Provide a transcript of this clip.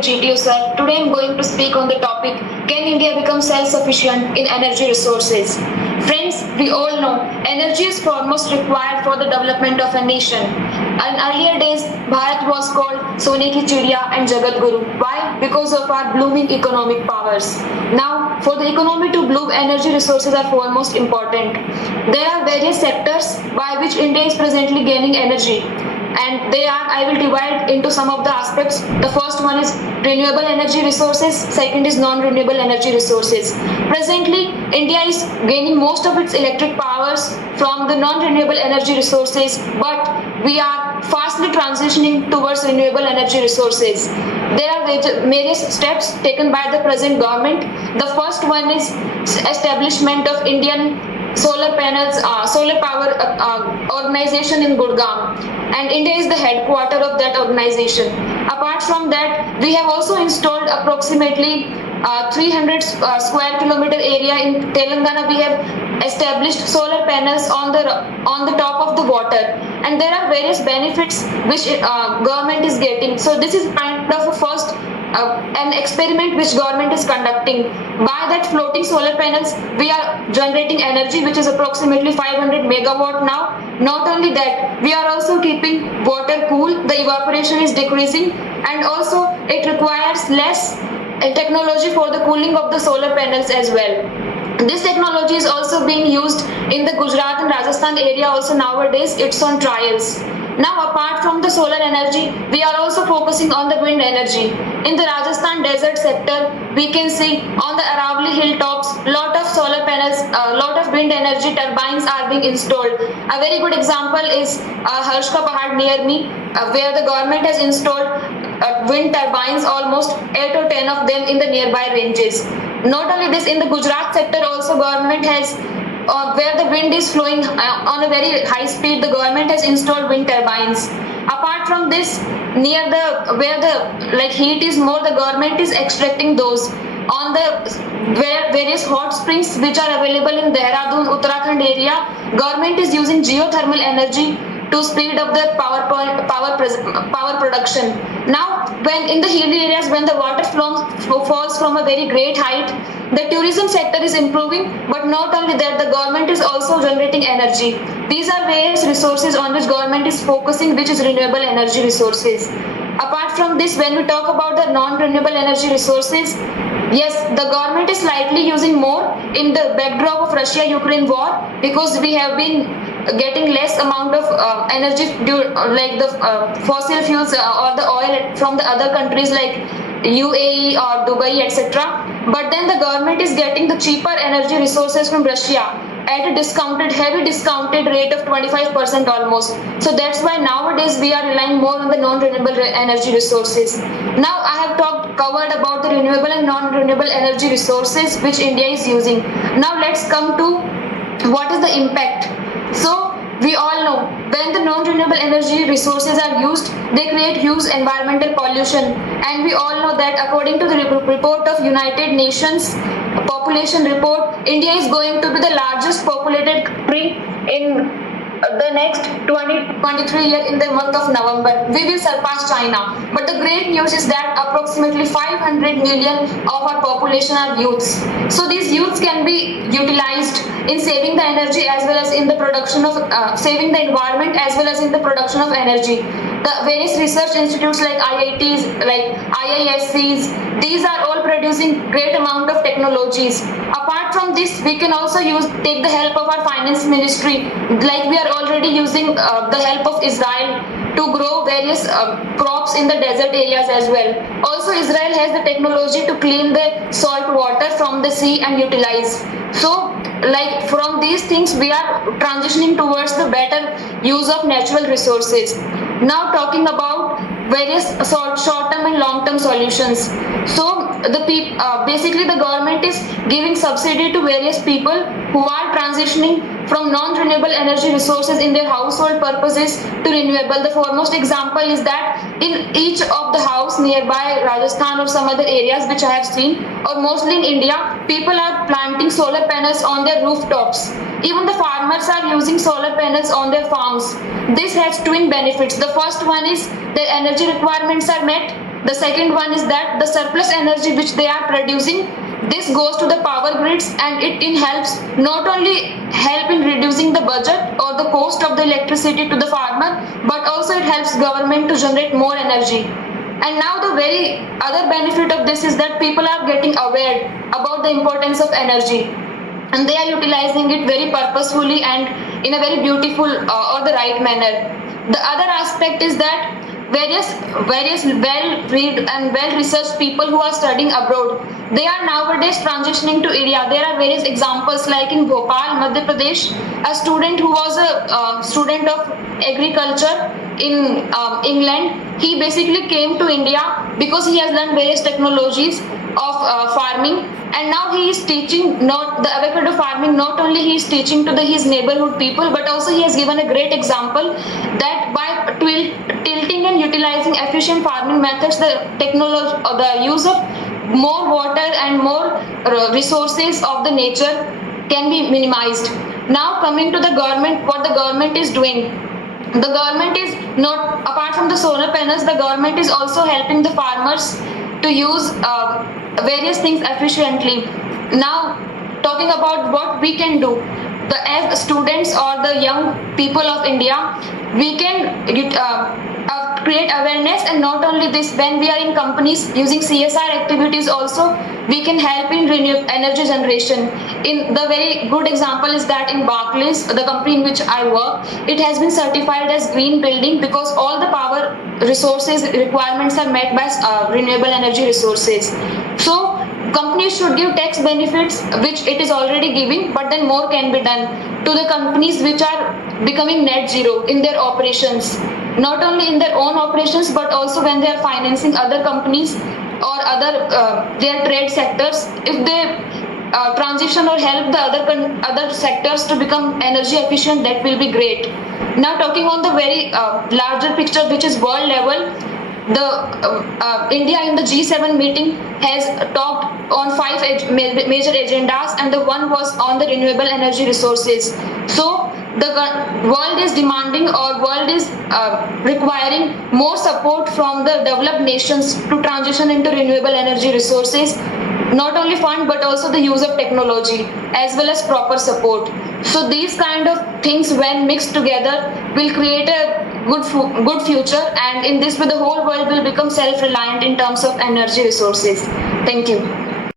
with GTO sir. Today I'm going to speak on the topic, can India become self-sufficient in energy resources? Friends, we all know energy is foremost required for the development of a nation. In earlier days, Bharat was called Sone ki Chidiya and Jagat Guru. Why? Because of our blooming economic powers. Now, for the economy to bloom, energy resources are foremost important. There are various sectors by which India is presently gaining energy. And I will divide into some of the aspects. The first one is renewable energy resources, second is non-renewable energy resources. Presently, India is gaining most of its electric powers from the non-renewable energy resources, but we are fastly transitioning towards renewable energy resources. There are various steps taken by the present government. The first one is establishment of Indian solar panels, solar power organization in Gurgaon, and India is the headquarter of that organization. Apart from that, we have also installed approximately 300 square kilometer area in Telangana. We have established solar panels on the top of the water, and there are various benefits which government is getting. So this is kind of a first an experiment which government is conducting. By that floating solar panels, we are generating energy which is approximately 500 megawatt now. Not only that, we are also keeping water cool, the evaporation is decreasing, and also it requires less technology for the cooling of the solar panels as well. This technology is also being used in the Gujarat and Rajasthan area also nowadays. It's on trials. Now, apart from the solar energy, we are also focusing on the wind energy. In the Rajasthan desert sector, we can see on the Aravalli hilltops, lot of solar panels, lot of wind energy turbines are being installed. A very good example is Harsh Ka Pahad near me, where the government has installed wind turbines, almost 8 or 10 of them in the nearby ranges. Not only this, in the Gujarat sector also government has where the wind is flowing on a very high speed, the government has installed wind turbines. Apart from this, near the where the heat is more, the government is extracting those. On the where various hot springs which are available in Dehradun, Uttarakhand area, government is using geothermal energy to speed up the power production. Now, when in the hilly areas, when the water falls from a very great height, the tourism sector is improving, but not only that, the government is also generating energy. These are various resources on which government is focusing, which is renewable energy resources. Apart from this, when we talk about the non-renewable energy resources, yes, the government is slightly using more in the backdrop of Russia-Ukraine war, because we have been getting less amount of energy like the fossil fuels or the oil from the other countries like UAE or Dubai, etc. But then the government is getting the cheaper energy resources from Russia at a heavy discounted rate of 25% almost. So that's why nowadays we are relying more on the non-renewable energy resources. Now I have covered about the renewable and non-renewable energy resources which India is using. Now let's come to what is the impact. So we all know when the non-renewable energy resources are used, they create huge environmental pollution, and we all know that according to the report of United Nations population report, India is going to be the largest populated country in the next 2023 year in the month of November. We will surpass China. But the great news is that approximately 500 million of our population are youths. So these youths can be utilized in saving the energy as well as in the production of saving the environment as well as in the production of energy. The various research institutes like IITs, like IISCs, these are all producing great amount of technologies. Apart from this, we can also take the help of our finance ministry, like we are already using the help of Israel to grow various crops in the desert areas as well. Also, Israel has the technology to clean the salt water from the sea and utilize. So, like from these things, we are transitioning towards the better use of natural resources. Now, talking about various short-term and long-term solutions. So, basically the government is giving subsidy to various people who are transitioning from non-renewable energy resources in their household purposes to renewable. The foremost example is that in each of the house nearby Rajasthan or some other areas which I have seen, or mostly in India, people are planting solar panels on their rooftops. Even the farmers are using solar panels on their farms. This has twin benefits. The first one is their energy requirements are met, The second one is that the surplus energy which they are producing, this goes to the power grids, and it helps not only help in reducing the budget or the cost of the electricity to the farmer, but also it helps government to generate more energy. And now the very other benefit of this is that people are getting aware about the importance of energy, and they are utilizing it very purposefully and in a very beautiful or the right manner. The other aspect is that various well-read and well-researched people who are studying abroad, they are nowadays transitioning to India. There are various examples, like in Bhopal, Madhya Pradesh, a student who was a student of agriculture in England. He basically came to India because he has learned various technologies of farming, and now he is teaching not the avocado farming. Not only he is teaching to his neighborhood people, but also he has given a great example that by tilting and utilizing efficient farming methods, the technology or the use of more water and more resources of the nature can be minimized. Now coming to the government, what the government is doing. The government is not, apart from the solar panels, the government is also helping the farmers to use various things efficiently. Now, talking about what we can do, as students or the young people of India, we can create awareness, and not only this, when we are in companies using CSR activities also, we can help in renewable energy generation. In the very good example is that in Barclays, the company in which I work, it has been certified as green building because all the power resources requirements are met by renewable energy resources. So companies should give tax benefits, which it is already giving, but then more can be done to the companies which are becoming net zero in their operations, not only in their own operations, but also when they are financing other companies or other their trade sectors. If they transition or help the other sectors to become energy efficient, that will be great. Now talking on the very larger picture, which is world level, the India in the G7 meeting has talked on 5 major agendas, and the one was on the renewable energy resources. So the world is demanding, or world is requiring more support from the developed nations to transition into renewable energy resources. Not only fund, but also the use of technology as well as proper support. So these kind of things, when mixed together, will create a good future, and in this way the whole world will become self-reliant in terms of energy resources. Thank you.